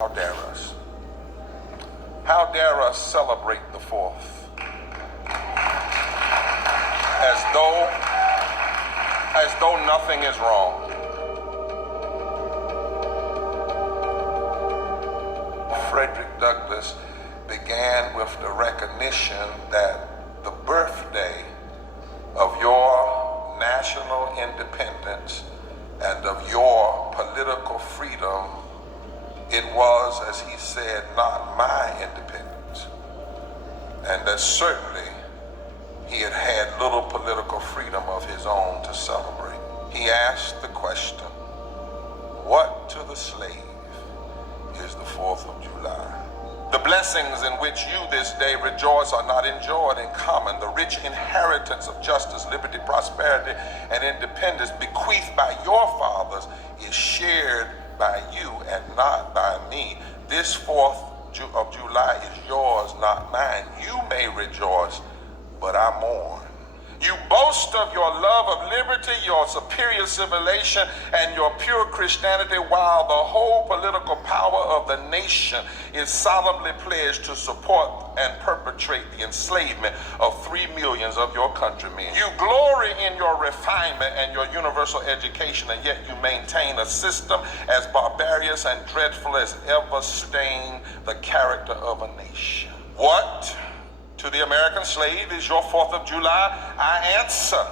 How dare us? How dare us celebrate the 4th as though nothing is wrong? Frederick Douglass began with the recognition that the birthday of your national independence and of your political freedom, it was, as he said, not my independence, and that certainly he had had little political freedom of his own to celebrate. He asked the question, what to the slave is the 4th of July? The blessings in which you this day rejoice are not enjoyed in common. The rich inheritance of justice, liberty, prosperity, and independence bequeathed by your fathers is shared by you and not by me. This 4th of July is yours, not mine. You may rejoice, but I mourn. You boast of your love of liberty, your superior civilization, and your pure Christianity, while the whole political power of the nation is solemnly pledged to support and perpetrate the enslavement of 3 million of your countrymen. You glory in your refinement and your universal education, and yet you maintain a system as barbarous and dreadful as ever stained the character of a nation. What to the American slave is your 4th of July? I answer,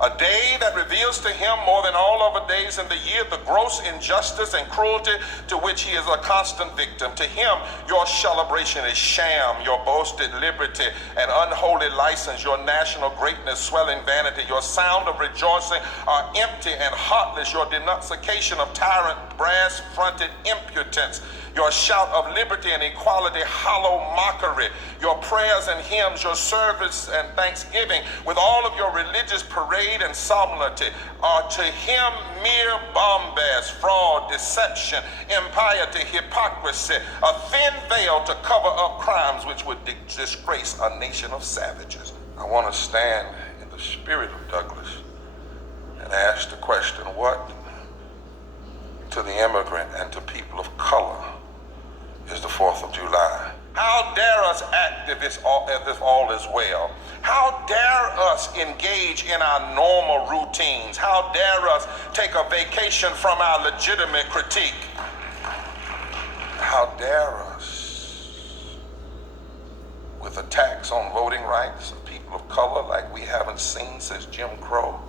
a day that reveals to him more than all other days in the year the gross injustice and cruelty to which he is a constant victim. To him, your celebration is sham, your boasted liberty and unholy license, your national greatness, swelling vanity, your sound of rejoicing are empty and heartless, your denunciation of tyrant, brass-fronted impudence, your shout of liberty and equality, hollow mockery, your prayers and hymns, your service and thanksgiving, with all of your religious parade and solemnity, are to him mere bombast, fraud, deception, impiety, hypocrisy, a thin veil to cover up crimes which would disgrace a nation of savages. I want to stand in the spirit of Douglass and ask the question, what to the immigrant and to people of color is the 4th of July? How dare us act as if all is well? How dare us engage in our normal routines? How dare us take a vacation from our legitimate critique? How dare us, with attacks on voting rights of people of color like we haven't seen since Jim Crow,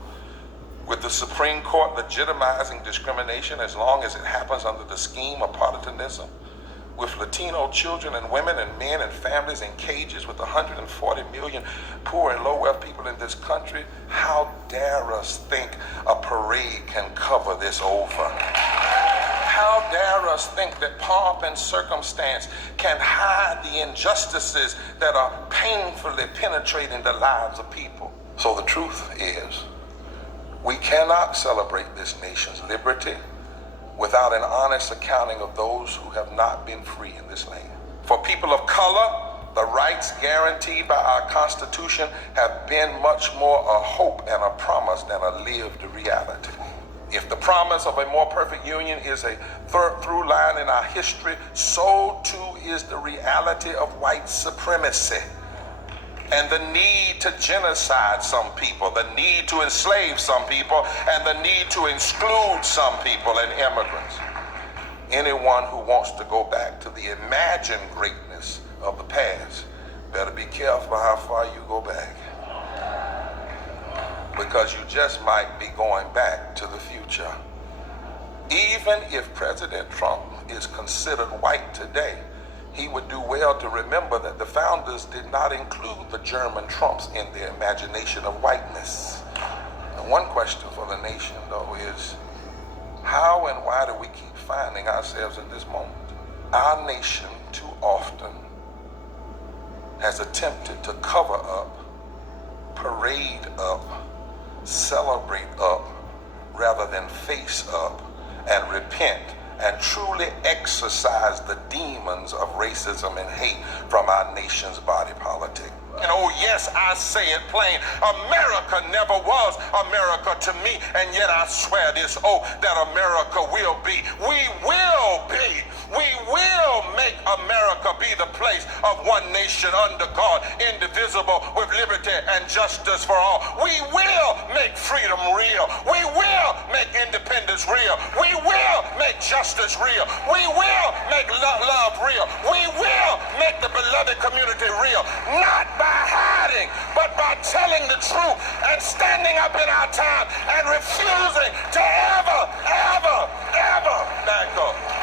with the Supreme Court legitimizing discrimination as long as it happens under the scheme of partisanism, with Latino children and women and men and families in cages with 140 million poor and low-wealth people in this country. How dare us think a parade can cover this over? How dare us think that pomp and circumstance can hide the injustices that are painfully penetrating the lives of people? So the truth is, we cannot celebrate this nation's liberty without an honest accounting of those who have not been free in this land. For people of color, the rights guaranteed by our Constitution have been much more a hope and a promise than a lived reality. If the promise of a more perfect union is a through line in our history, so too is the reality of white supremacy and the need to genocide some people, the need to enslave some people, and the need to exclude some people and immigrants. Anyone who wants to go back to the imagined greatness of the past better be careful how far you go back, because you just might be going back to the future. Even if President Trump is considered white today, he would do well to remember that the founders did not include the German Trumps in their imagination of whiteness. And one question for the nation, though, is how and why do we keep finding ourselves in this moment? Our nation too often has attempted to cover up, parade up, celebrate up, rather than face up and repent and truly exorcise the demons of racism and hate from our nation's body politic. And oh yes, I say it plain, America never was America to me, and yet I swear this oath that America will be. We will make America be the place of one nation under God, indivisible, with liberty and justice for all. We will make freedom real. We will make independence real. We will make justice real. We will make love real. We will make the beloved community real. Not by hiding, but by telling the truth and standing up in our time and refusing to ever back up.